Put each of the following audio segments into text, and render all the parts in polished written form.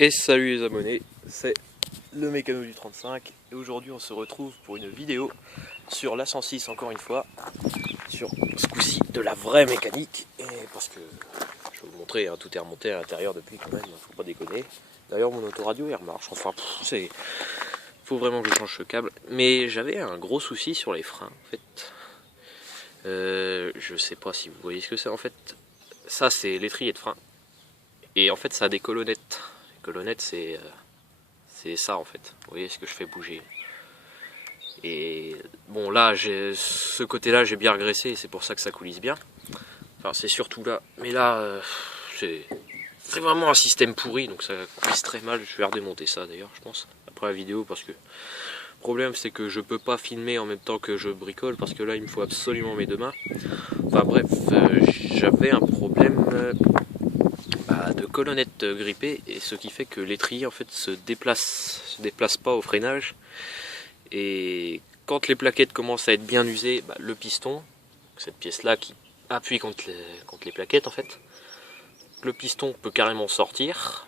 Et salut les abonnés, c'est le Mécano du 35 et aujourd'hui on se retrouve pour une vidéo sur la 106 encore une fois, sur ce coup-ci de la vraie mécanique, et parce que je vais vous montrer, hein, tout est remonté à l'intérieur depuis quand même, faut pas déconner. D'ailleurs mon autoradio il remarche, enfin c'est... Faut vraiment que je change ce câble, mais j'avais un gros souci sur les freins en fait. Je sais pas si vous voyez ce que c'est en fait. Ça c'est l'étrier de frein et en fait ça a des colonnettes. Les colonnettes c'est ça en fait, vous voyez ce que je fais bouger. Et bon là, ce côté-là j'ai bien regressé et c'est pour ça que ça coulisse bien. Enfin c'est surtout là, mais là c'est vraiment un système pourri donc ça coulisse très mal. Je vais redémonter ça d'ailleurs je pense, après la vidéo, parce que le problème c'est que je peux pas filmer en même temps que je bricole parce que là il me faut absolument mes deux mains. Enfin bref, j'avais un problème de colonnettes grippées, et ce qui fait que l'étrier en fait se déplace pas au freinage, et quand les plaquettes commencent à être bien usées, le piston, cette pièce là qui appuie contre les plaquettes en fait, le piston peut carrément sortir,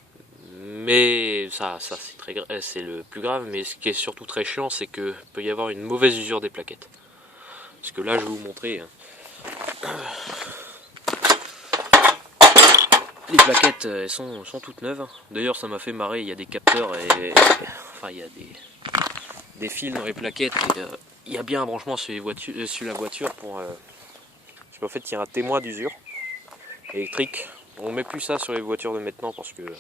mais ça c'est le plus grave. Mais ce qui est surtout très chiant, c'est que peut y avoir une mauvaise usure des plaquettes, parce que là je vais vous montrer, hein. Les plaquettes elles sont toutes neuves. D'ailleurs ça m'a fait marrer, il y a des capteurs enfin il y a des fils dans les plaquettes, et il y a bien un branchement sur la voiture pour parce qu'en fait il y a un témoin d'usure électrique. On met plus ça sur les voitures de maintenant parce que le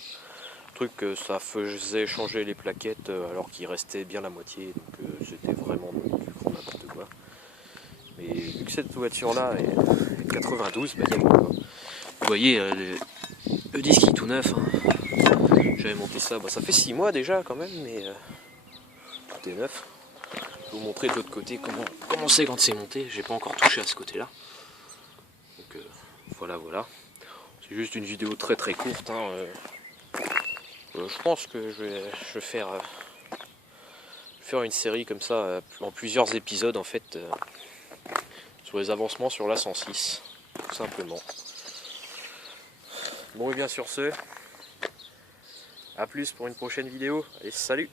truc ça faisait changer les plaquettes alors qu'il restait bien la moitié, donc c'était vraiment du grand n'importe quoi. Mais vu que cette voiture là est 92, il y a quoi. Vous voyez le disque est tout neuf, hein. J'avais monté ça, ça fait 6 mois déjà quand même, mais tout est neuf. Je vais vous montrer de l'autre côté comment c'est quand c'est monté. J'ai pas encore touché à ce côté là, donc voilà. C'est juste une vidéo très très courte, hein. Je pense que je vais faire une série comme ça en plusieurs épisodes en fait, sur les avancements sur la 106 tout simplement. Bon, et bien sur ce, à plus pour une prochaine vidéo, et salut.